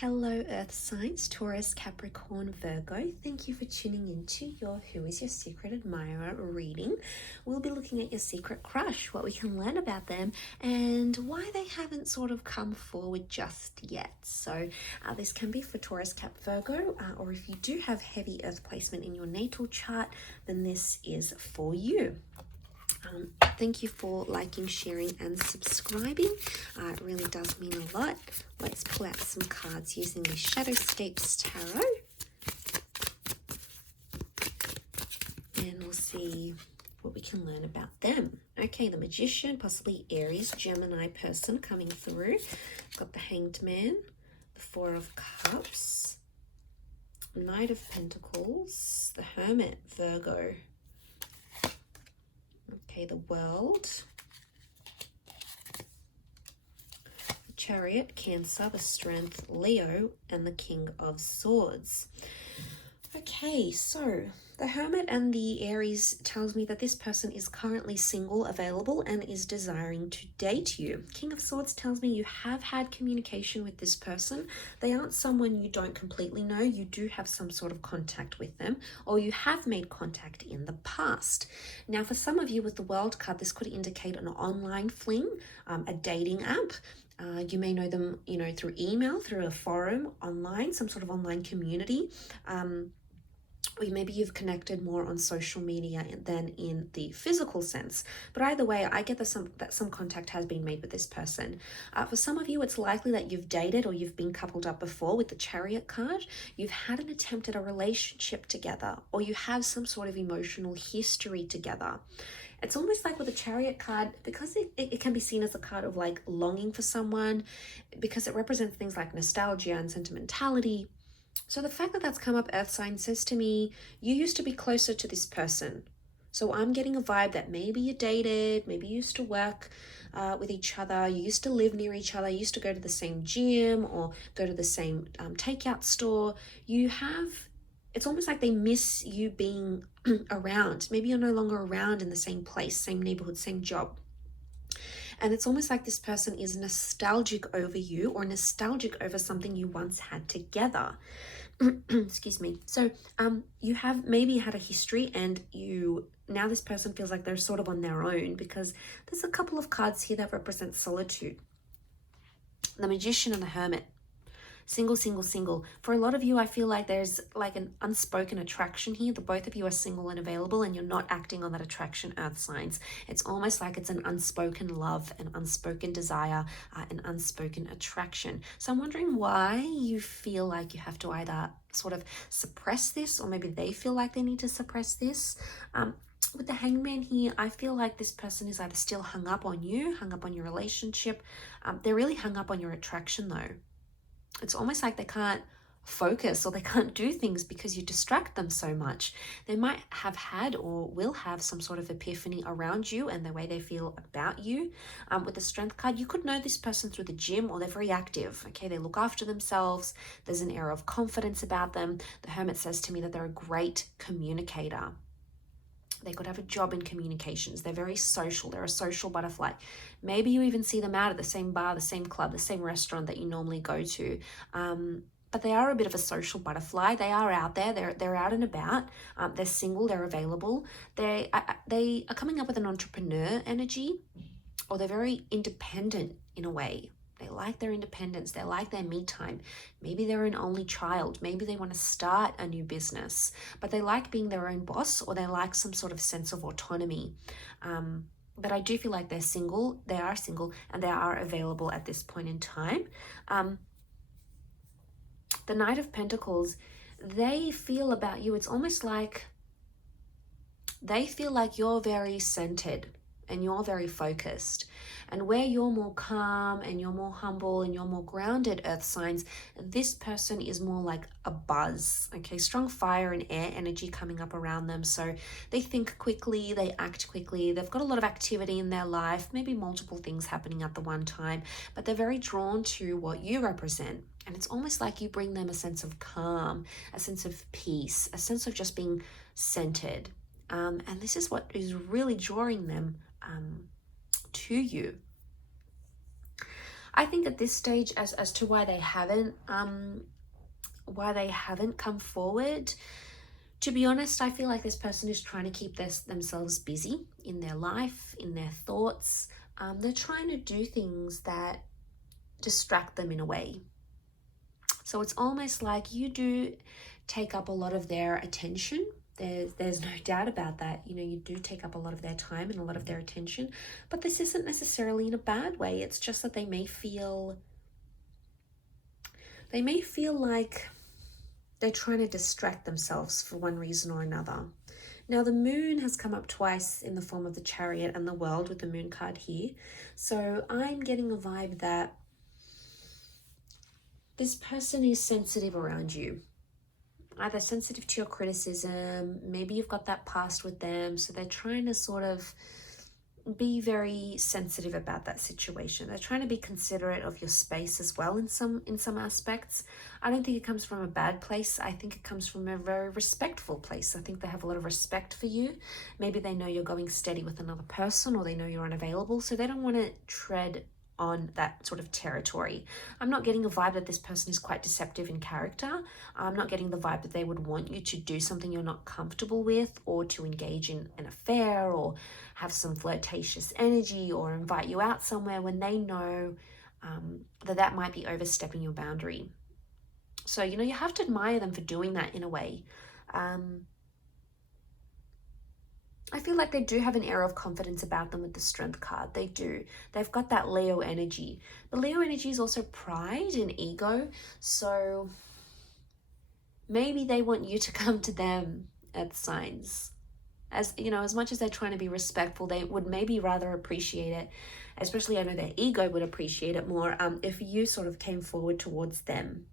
Hello Earth signs, Taurus, Capricorn, Virgo. Thank you for tuning into your Who is Your Secret Admirer reading. We'll be looking at your secret crush, what we can learn about them, and why they haven't sort of come forward just yet. So this can be for Taurus, Cap, Virgo, or if you do have heavy Earth placement in your natal chart, then this is for you. Thank you for liking, sharing, and subscribing. It really does mean a lot. Let's pull out some cards using the Shadowscapes Tarot. And we'll see what we can learn about them. Okay, the Magician, possibly Aries, Gemini person coming through. Got the Hanged Man, the Four of Cups, Knight of Pentacles, the Hermit, Virgo. Okay, the World, the Chariot, Cancer, the Strength, Leo, and the King of Swords. Okay, so the Hermit and the Aries tells me that this person is currently single, available, and is desiring to date you. King of Swords tells me you have had communication with this person. They aren't someone you don't completely know. You do have some sort of contact with them, or you have made contact in the past. Now, for some of you with the World card, this could indicate an online fling, a dating app. You may know them, through email, through a forum, online, some sort of online community. Or maybe you've connected more on social media than in the physical sense. But either way, I get that some contact has been made with this person. For some of you, it's likely that you've dated or you've been coupled up before with the Chariot card. You've had an attempt at a relationship together, or you have some sort of emotional history together. It's almost like with the Chariot card, because it can be seen as a card of like longing for someone, because it represents things like nostalgia and sentimentality. So the fact that that's come up, Earth sign, says to me, you used to be closer to this person. So I'm getting a vibe that maybe you dated, maybe you used to work with each other, you used to live near each other, you used to go to the same gym or go to the same takeout store. It's almost like they miss you being around. Maybe you're no longer around in the same place, same neighborhood, same job. And it's almost like this person is nostalgic over you, or nostalgic over something you once had together. Excuse me. So you have maybe had a history, and now this person feels like they're sort of on their own, because there's a couple of cards here that represent solitude. The Magician and the Hermit. Single, single, single. For a lot of you, I feel like there's like an unspoken attraction here. The both of you are single and available, and you're not acting on that attraction, Earth signs. It's almost like it's an unspoken love, an unspoken desire, an unspoken attraction. So I'm wondering why you feel like you have to either sort of suppress this, or maybe they feel like they need to suppress this. With the Hangman here, I feel like this person is either still hung up on you, hung up on your relationship. They're really hung up on your attraction though. It's almost like they can't focus, or they can't do things because you distract them so much. They might have had or will have some sort of epiphany around you and the way they feel about you. With the Strength card, you could know this person through the gym, or they're very active. Okay, they look after themselves. There's an air of confidence about them. The Hermit says to me that they're a great communicator. They could have a job in communications. They're very social. They're a social butterfly. Maybe you even see them out at the same bar, the same club, the same restaurant that you normally go to. But they are a bit of a social butterfly. They are out there. They're out and about. They're single. They're available. They are coming up with an entrepreneur energy, or they're very independent in a way. They like their independence. They like their me time. Maybe they're an only child. Maybe they want to start a new business, but they like being their own boss, or they like some sort of sense of autonomy. But I do feel like they're single. They are single, and they are available at this point in time. The Knight of Pentacles, they feel about you, it's almost like they feel like you're very centered and you're very focused. And where you're more calm and you're more humble and you're more grounded, Earth signs, this person is more like a buzz. Okay, strong fire and air energy coming up around them. So they think quickly, they act quickly, they've got a lot of activity in their life, maybe multiple things happening at the one time, but they're very drawn to what you represent. And it's almost like you bring them a sense of calm, a sense of peace, a sense of just being centered. And this is what is really drawing them to you. I think at this stage, as to why they haven't come forward, to be honest, I feel like this person is trying to keep themselves busy in their life, in their thoughts. They're trying to do things that distract them in a way. So it's almost like you do take up a lot of their attention. There's no doubt about that. You know, you do take up a lot of their time and a lot of their attention, but this isn't necessarily in a bad way. It's just that they may feel like they're trying to distract themselves for one reason or another. Now, the moon has come up twice in the form of the Chariot and the World with the moon card here. So I'm getting a vibe that this person is sensitive around you. Either sensitive to your criticism, maybe you've got that past with them, so they're trying to sort of be very sensitive about that situation. They're trying to be considerate of your space as well in some aspects. I don't think it comes from a bad place. I think it comes from a very respectful place. I think they have a lot of respect for you. Maybe they know you're going steady with another person, or they know you're unavailable, so they don't want to tread on that sort of territory. I'm not getting a vibe that this person is quite deceptive in character. I'm not getting the vibe that they would want you to do something you're not comfortable with, or to engage in an affair, or have some flirtatious energy, or invite you out somewhere when they know that might be overstepping your boundary. So, you know, you have to admire them for doing that in a way. I feel like they do have an air of confidence about them with the Strength card. They do. They've got that Leo energy. But Leo energy is also pride and ego. So maybe they want you to come to them at signs. As you know, as much as they're trying to be respectful, they would maybe rather appreciate it. Especially, I know their ego would appreciate it more if you sort of came forward towards them.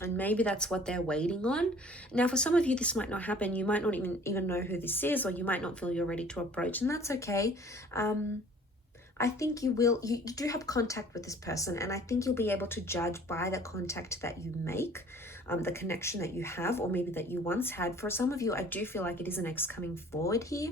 And maybe that's what they're waiting on. Now, for some of you, this might not happen. You might not even know who this is, or you might not feel you're ready to approach, and that's okay. I think you will. You do have contact with this person, and I think you'll be able to judge by the contact that you make, the connection that you have, or maybe that you once had. For some of you, I do feel like it is an ex coming forward here.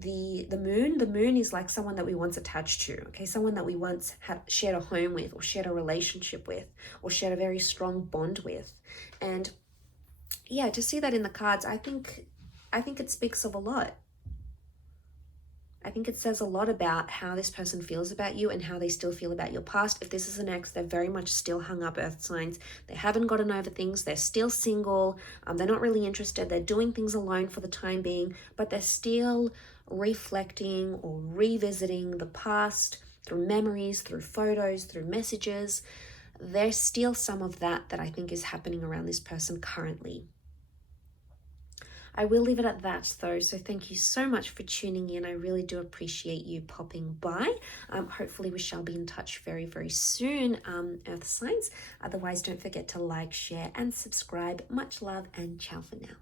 The moon is like someone that we once attached to, okay? Someone that we once had shared a home with, or shared a relationship with, or shared a very strong bond with. And yeah, to see that in the cards, I think it speaks of a lot. I think it says a lot about how this person feels about you and how they still feel about your past. If this is an ex, they're very much still hung up, earth signs. They haven't gotten over things. They're still single. They're not really interested. They're doing things alone for the time being, but they're still reflecting or revisiting the past through memories, through photos, through messages. There's still some of that I think is happening around this person currently. I will leave it at that though, so thank you so much for tuning in. I really do appreciate you popping by. Hopefully we shall be in touch very, very soon, earth signs. Otherwise, don't forget to like, share and subscribe. Much love and ciao for now.